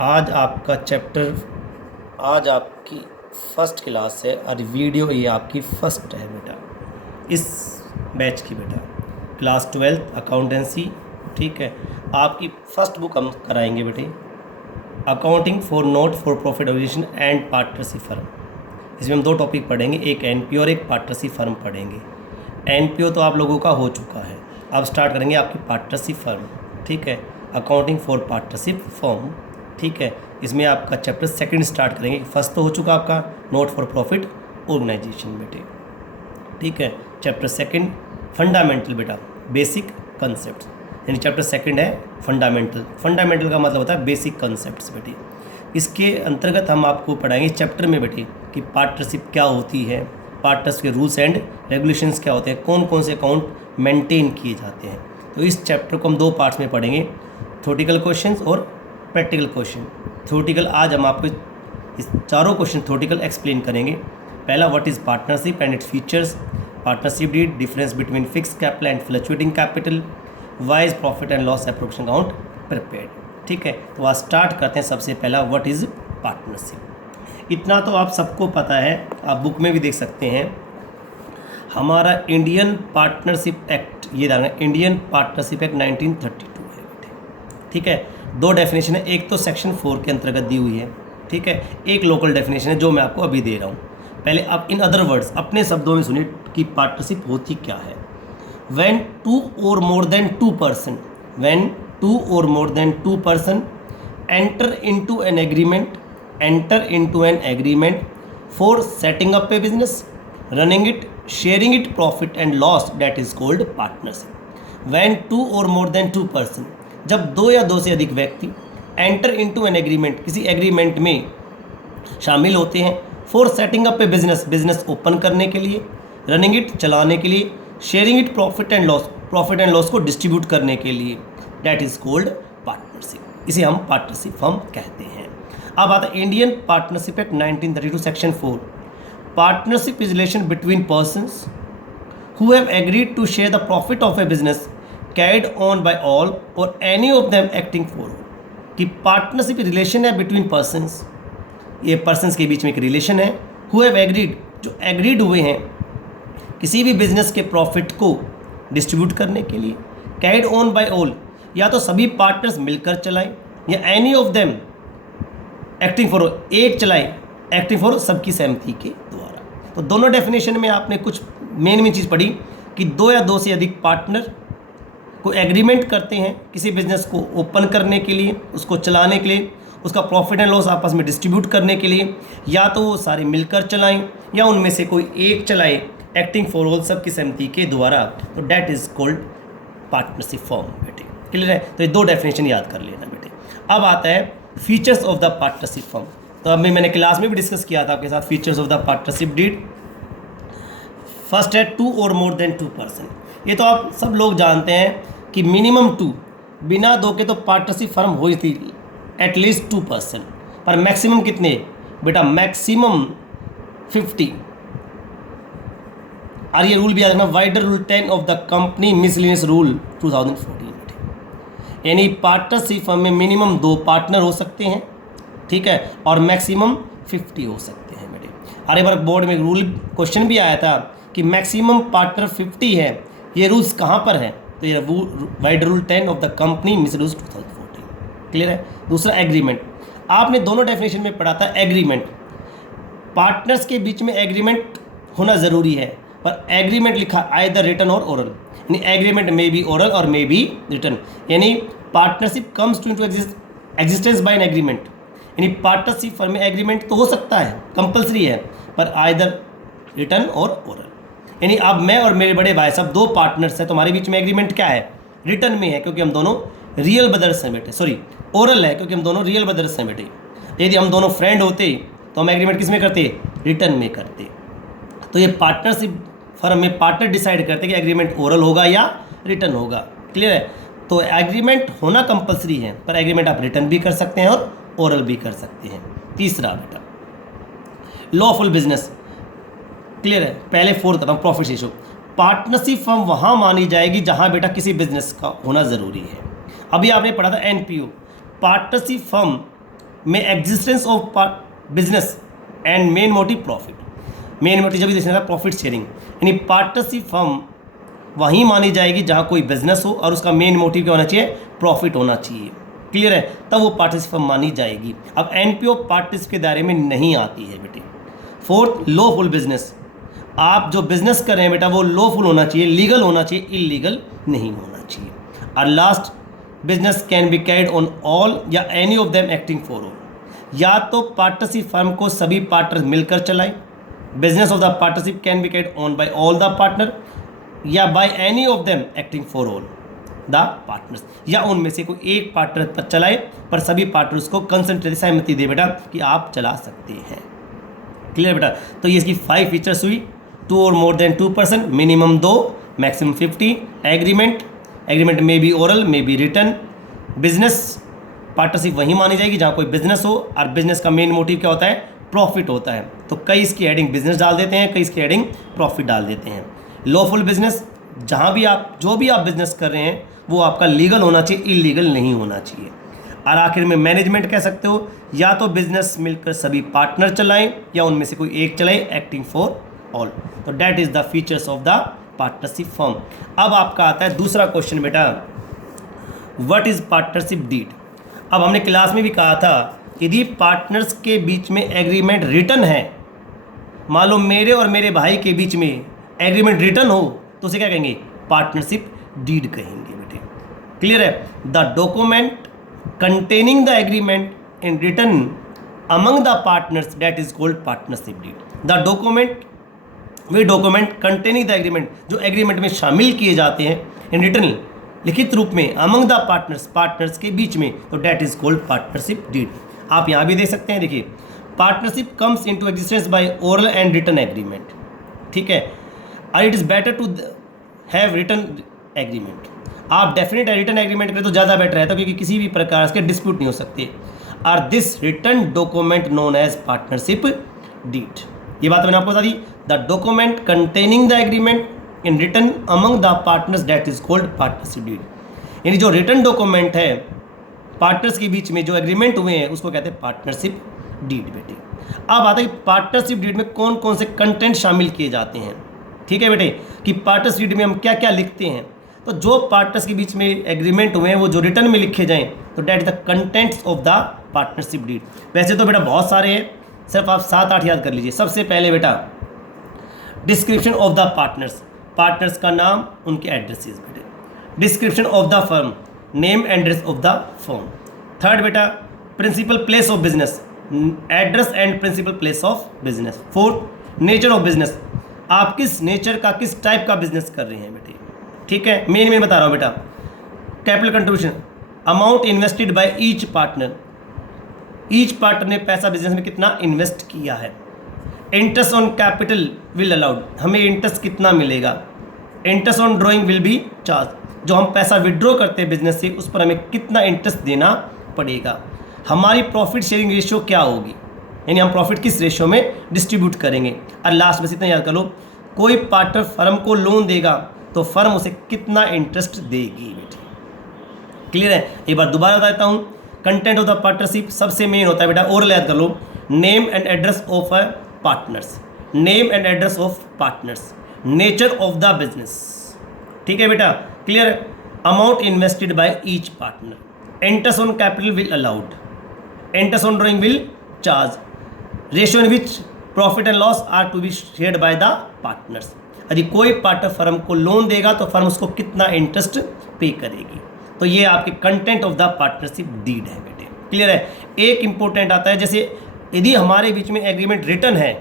आज आपका चैप्टर, आज आपकी फर्स्ट क्लास है और वीडियो ये आपकी फर्स्ट है बेटा, इस बैच की बेटा, क्लास 12 अकाउंटेंसी। ठीक है, आपकी फर्स्ट बुक हम कराएंगे बेटे, accounting for not for profit organisation and partnership firm. इसमें हम दो टॉपिक पढ़ेंगे, एक एनपीओ और एक पार्टनरशिप फर्म पढ़ेंगे। एनपीओ तो आप लोगों का हो चुका है, अब स्टार्ट करेंगे आपकी पार्टनरशिप फर्म। ठीक है, अकाउंटिंग फॉर पार्टनरशिप फर्म। ठीक है, इसमें आपका चैप्टर सेकंड स्टार्ट करेंगे। फर्स्ट तो हो चुका आपका नॉट फॉर प्रॉफिट ऑर्गेनाइजेशन बेटे। ठीक है, चैप्टर सेकंड फंडामेंटल बेटा, बेसिक कंसेप्ट, यानी चैप्टर सेकंड है फंडामेंटल। फंडामेंटल का मतलब होता है बेसिक कंसेप्ट्स बेटे। इसके अंतर्गत हम आपको पढ़ाएंगे चैप्टर में बेटे कि पार्टनरशिप क्या होती है, पार्टनर्स के रूल्स एंड रेगुलेशंस क्या होते हैं, कौन कौन से अकाउंट मेंटेन किए जाते हैं। तो इस चैप्टर को हम दो पार्ट्स में पढ़ेंगे, थ्योरेटिकल क्वेश्चंस और प्रैक्टिकल क्वेश्चन। थ्योरेटिकल आज हम आपको इस चारों क्वेश्चन थ्योरेटिकल एक्सप्लेन करेंगे। पहला, what is partnership and its features, partnership deed, difference between fixed capital and fluctuating capital, why is profit and loss appropriation account prepared. ठीक है, तो आज स्टार्ट करते हैं। सबसे पहला, व्हाट इज़ पार्टनरशिप। इतना तो आप सबको पता है, आप बुक में भी देख सकते हैं। हमारा इंडियन पार्टनरशिप एक्ट, ये देखना, इंडियन पार्टनरशिप एक्ट 1932 है बेटे। ठीक है, दो डेफिनेशन है, एक तो सेक्शन 4 के अंतर्गत दी हुई है। ठीक है, एक लोकल डेफिनेशन है जो मैं आपको अभी दे रहा हूँ। पहले आप इन अदर वर्ड्स अपने शब्दों में सुनिए कि पार्टनरशिप होती क्या है। When two or more than two person, when two or more than two person enter into an agreement for setting up a business, running it, sharing it profit and loss, that is called partnership। when two or more than two person, जब दो या दो से अधिक व्यक्ति enter into an agreement, किसी agreement में शामिल होते हैं, for setting up a business, business open करने के लिए, running it, चलाने के लिए, sharing it profit and loss, profit and loss को डिस्ट्रीब्यूट करने के लिए, that is called partnership। इसे हम पार्टनरशिप फर्म कहते हैं। अब आता है Indian partnership act 1932 section 4। Partnership is relation between persons who have agreed to share the profit of a business carried on by all or any of them acting for. कि partnership relation है बिटवीन पर्संस, ये persons के बीच में एक relation है। हु हैव एग्रीड, जो एग्रीड हुए हैं किसी भी बिजनेस के प्रॉफिट को डिस्ट्रीब्यूट करने के लिए, कैरिड ऑन बाय ऑल, या तो सभी पार्टनर्स मिलकर चलाएं, या any of them acting for, एक चलाएं एक्टिंग फॉर, सबकी सहमति के द्वारा। तो दोनों डेफिनेशन में आपने कुछ मेन चीज़ पढ़ी कि दो या दो से अधिक पार्टनर को एग्रीमेंट करते हैं किसी बिजनेस को ओपन करने के लिए, उसको चलाने के लिए, उसका प्रॉफिट एंड लॉस आपस में डिस्ट्रीब्यूट करने के लिए, या तो वो सारे मिलकर चलाएं या उनमें से कोई एक चलाए एक्टिंग फॉर ऑल, सबकी सहमति के द्वारा। तो that is called partnership firm बेटे। क्लियर है, तो ये दो डेफिनेशन याद कर लेना बेटे। अब आता है features of the partnership firm. तो अभी मैंने क्लास में भी डिस्कस किया था आपके साथ features of the partnership deed. First है two or more than two person. ये तो आप सब लोग जानते हैं कि मिनिमम टू, बिना दो के तो पार्टनरशिप फर्म हुई थी एटलीस्ट टू पर्सन, पर मैक्सिमम कितने बेटा, मैक्सिमम 50। और ये रूल भी याद रखना, wider rule 10 of the company miscellaneous rule 2014। यानी पार्टनरशिप फर्म में मिनिमम 2 पार्टनर हो सकते हैं, ठीक है, और मैक्सिमम 50 हो सकते हैं बेटे। हर बार बोर्ड में रूल क्वेश्चन भी आया था कि मैक्सिमम पार्टनर 50 है, ये रूल्स कहाँ पर है, तो ये wider rule 10 of the company miscellaneous 2014। Clear है। दूसरा एग्रीमेंट, आपने दोनों डेफिनेशन में पढ़ा था एग्रीमेंट, पार्टनर्स के बीच में एग्रीमेंट होना ज़रूरी है, पर एग्रीमेंट लिखा आइदर रिटन और ओरल, यानी एग्रीमेंट में be oral or may be written. यानी partnership comes to existence by an agreement, यानी पार्टनरशिप फर्म में एग्रीमेंट तो हो सकता है, कंपलसरी है, पर आइदर रिटन और ओरल। यानी अब मैं और मेरे बड़े भाई साहब 2 पार्टनर्स हैं, तो हमारे बीच में एग्रीमेंट क्या है, रिटन में है, क्योंकि हम दोनों रियल ब्रदर्स हैं बेटे। सॉरी, ओरल है क्योंकि हम दोनों रियल ब्रदर्स हैं बेटे। यदि हम दोनों फ्रेंड होते तो हम एग्रीमेंट किस में करते, रिटन में करते। तो ये पार्टनरशिप फर्म में पार्टनर डिसाइड करते कि एग्रीमेंट ओरल होगा या रिटन होगा। क्लियर है। तो एग्रीमेंट होना कंपलसरी है, पर एग्रीमेंट आप रिटन भी कर सकते हैं और ओरल भी कर सकते हैं। तीसरा बेटा लॉफुल बिजनेस। क्लियर है। पहले 4th profit ratio. Partnership firm वहाँ मानी जाएगी जहाँ बेटा किसी बिजनेस का होना ज़रूरी है। अभी आपने पढ़ा था एनपीओ, पार्टनरशिप फर्म में existence of business and main motive profit. Main motive जब देखना प्रॉफिट शेयरिंग, यानी पार्टनरशिप फर्म वहीं मानी जाएगी जहाँ कोई बिजनेस हो और उसका मेन मोटिव क्या होना चाहिए, प्रॉफिट होना चाहिए। क्लियर है, तब वो पार्टनरशिप फर्म मानी जाएगी। अब एनपीओ पार्टनरशिप के दायरे में नहीं आती है बेटे। फोर्थ, लॉफुल बिजनेस, आप जो बिजनेस कर रहे हैं बेटा वो लॉफुल होना चाहिए, लीगल होना चाहिए, इलीगल नहीं होना चाहिए। और last, business can be carried on all या any of them acting for all, या तो पार्टनरशिप फर्म को सभी पार्टनर मिलकर चलाएं, business of the partnership can be carried on by all the partner या by any of them acting for all the partners, या उनमें से कोई एक पार्टनर पर चलाए पर सभी पार्टनर्स को कंसंट्रेट सहमति दे बेटा कि आप चला सकते हैं। क्लियर बेटा, तो ये इसकी 5 फीचर्स हुई। 2 और more then 2 person, minimum 2, maximum 50, agreement में बी ओरल में बी रिटर्न, बिजनेस पार्टनरशिप वहीं मानी जाएगी जहाँ कोई बिजनेस हो और बिजनेस का मेन मोटिव क्या होता है, प्रॉफिट होता है। तो कई इसकी हेडिंग बिजनेस डाल देते हैं, कई इसकी हेडिंग प्रॉफिट डाल देते हैं। लॉफुल बिजनेस, जहाँ भी आप जो भी आप बिजनेस कर रहे हैं वो आपका लीगल होना चाहिए, इलीगल नहीं होना चाहिए। और आखिर में मैनेजमेंट कह सकते हो, या तो बिजनेस मिलकर सभी पार्टनर चलाएं या उनमें से कोई एक चलाए, एक्टिंग फॉर ऑल। तो that is the features of the partnership firm. अब आपका आता है दूसरा क्वेश्चन बेटा, व्हाट इज पार्टनरशिप डीड। अब हमने क्लास में भी कहा था यदि पार्टनर्स के बीच में एग्रीमेंट रिटन है, मान लो मेरे और मेरे भाई के बीच में एग्रीमेंट रिटन हो तो उसे क्या कहेंगे, पार्टनरशिप डीड कहेंगे बेटे। क्लियर है, the document containing the agreement in written among the partners that is called partnership deed. The document, way document containing the agreement जो एग्रीमेंट में शामिल किए जाते हैं in written लिखित रूप में among the पार्टनर्स के बीच में, तो that is called partnership deed। आप यहाँ भी देख सकते हैं, देखिए partnership comes into existence by oral and written agreement, ठीक है, और it is better to have written agreement। आप डेफिनेट रिटर्न एग्रीमेंट करें तो ज़्यादा बेटर रहता है क्योंकि किसी भी प्रकार के डिस्प्यूट नहीं हो सकते। Or this written document known as partnership deed. ये बात मैंने आपको बता दी, the document containing the agreement in written among the partners that is called partnership deed. यानी जो रिटर्न डॉक्यूमेंट है पार्टनर्स के बीच में जो एग्रीमेंट हुए हैं उसको कहते हैं पार्टनरशिप डीड बेटे। अब आता है कि पार्टनरशिप डीड में कौन कौन से कंटेंट शामिल किए जाते हैं, ठीक है बेटे, कि पार्टनरशिप डीड में हम क्या क्या लिखते हैं। तो जो पार्टनर्स के बीच में एग्रीमेंट हुए हैं वो जो रिटर्न में लिखे जाएं तो that is the contents of the partnership deed. वैसे तो बेटा बहुत सारे हैं, सिर्फ आप 7-8 याद कर लीजिए। सबसे पहले बेटा डिस्क्रिप्शन ऑफ द पार्टनर्स का नाम, उनके एड्रेसेस बेटे। Description of the firm, name address of the firm. Third बेटा principal place of business, address and principal place of business. Fourth nature of business, आप किस नेचर का किस टाइप का बिजनेस कर रहे हैं बेटे, ठीक है, मेन बता रहा हूँ बेटा। Capital contribution, amount invested by each partner ने पैसा बिजनेस में कितना इन्वेस्ट किया है। Interest on capital will allowed, हमें इंटरेस्ट कितना मिलेगा। Interest on drawing will be charge, जो हम पैसा विड्रॉ करते हैं बिजनेस से उस पर हमें कितना इंटरेस्ट देना पड़ेगा। हमारी प्रॉफिट शेयरिंग रेशियो क्या होगी, यानी हम प्रॉफिट किस रेशियो में डिस्ट्रीब्यूट करेंगे। और लास्ट बस इतना याद कर लो, कोई पार्टनर फर्म को लोन देगा तो फर्म उसे कितना इंटरेस्ट देगी बेटे। क्लियर है, एक बार दोबारा बता देता हूँ। कंटेंट ऑफ द पार्टनरशिप सबसे मेन होता है बेटा, और याद कर लो, name and address of partners, name and address of partners, nature of the business, ठीक है बेटा। Clear, amount invested by each partner, interest on capital will allowed, interest on drawing will charge, ratio in which profit and loss are to be shared by the partners. यदि कोई partner firm को loan देगा तो firm उसको कितना interest पे करेगी। तो ये आपके content of the partnership deed है बेटे। क्लियर है, एक इंपॉर्टेंट आता है, जैसे यदि हमारे बीच में एग्रीमेंट रिटन है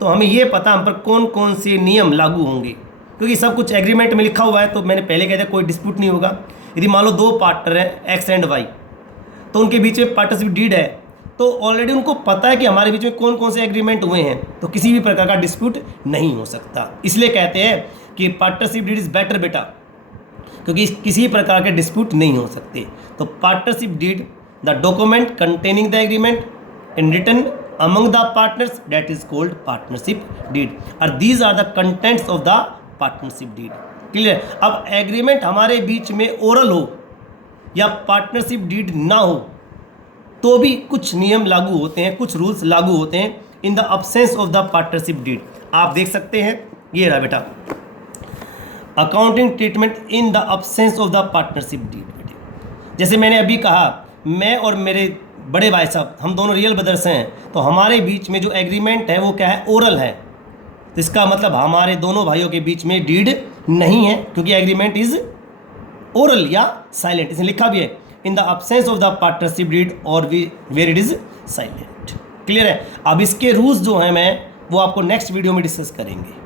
तो हमें ये पता हम पर कौन कौन से नियम लागू होंगे, क्योंकि सब कुछ एग्रीमेंट में लिखा हुआ है। तो मैंने पहले कहा था कोई डिस्प्यूट नहीं होगा। यदि मान लो 2 पार्टनर हैं एक्स एंड वाई, तो उनके बीच में पार्टनरशिप डीड है तो ऑलरेडी उनको पता है कि हमारे बीच में कौन कौन से एग्रीमेंट हुए हैं, तो किसी भी प्रकार का डिस्प्यूट नहीं हो सकता। इसलिए कहते हैं कि पार्टनरशिप डीड इज़ बेटर बेटा, क्योंकि किसी प्रकार के डिस्प्यूट नहीं हो सकते। तो partnership deed, the document containing the agreement in written among the partners that is called partnership deed, और these are the contents of the partnership deed. Clear. अब एग्रीमेंट हमारे बीच में ओरल हो या पार्टनरशिप डीड ना हो, तो भी कुछ नियम लागू होते हैं, कुछ रूल्स लागू होते हैं in the absence of the partnership deed. आप देख सकते हैं, ये रहा बेटा, accounting treatment in the absence of the partnership deed. जैसे मैंने अभी कहा, मैं और मेरे बड़े भाई साहब हम दोनों रियल ब्रदर्स हैं, तो हमारे बीच में जो एग्रीमेंट है वो क्या है, ओरल है। तो इसका मतलब हमारे दोनों भाइयों के बीच में डीड नहीं है, क्योंकि एग्रीमेंट इज ओरल या साइलेंट। इसमें लिखा भी है in the absence of the partnership deed और where it is silent. Clear है। अब इसके रूल्स जो हैं मैं वो आपको नेक्स्ट वीडियो में डिस्कस करेंगे।